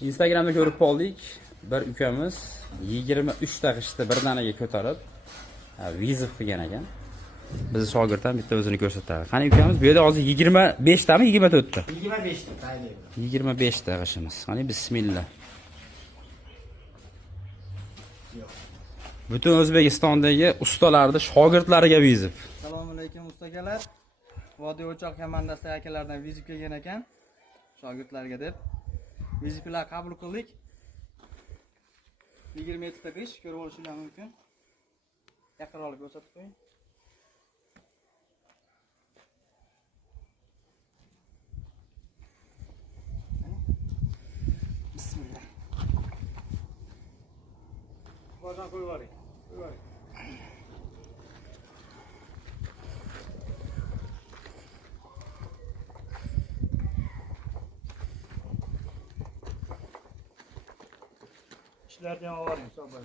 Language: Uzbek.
Instagramda ko'rib qoldik. Bir ukamiz 23 ta g'ishtni birdaniga ko'tarib, vizov qilgan ekan. Bizni shogird ham bitta o'zini ko'rsatadi. Qani ukamiz, bu yerda hozir 25 tami, 24 ta? 25 ta taylaydi. 25 ta g'ishtimiz. Qani bismillah. Butun O'zbekistondagi ustalarning shogirdlariga vizov. Assalomu alaykum ustakalar. Vodiy o'choq komandasi akalardan vizib kelgan ekan. Shogirdlarga deb viziblar qabul qildik. 20 ta g'isht ko'rib olishingiz mumkin. Yaqinroq ko'rsatib qo'ying. Bismillah. Boshdan qo'yib yuboring. Qo'yib yuboring. İşlerden alayım sabah.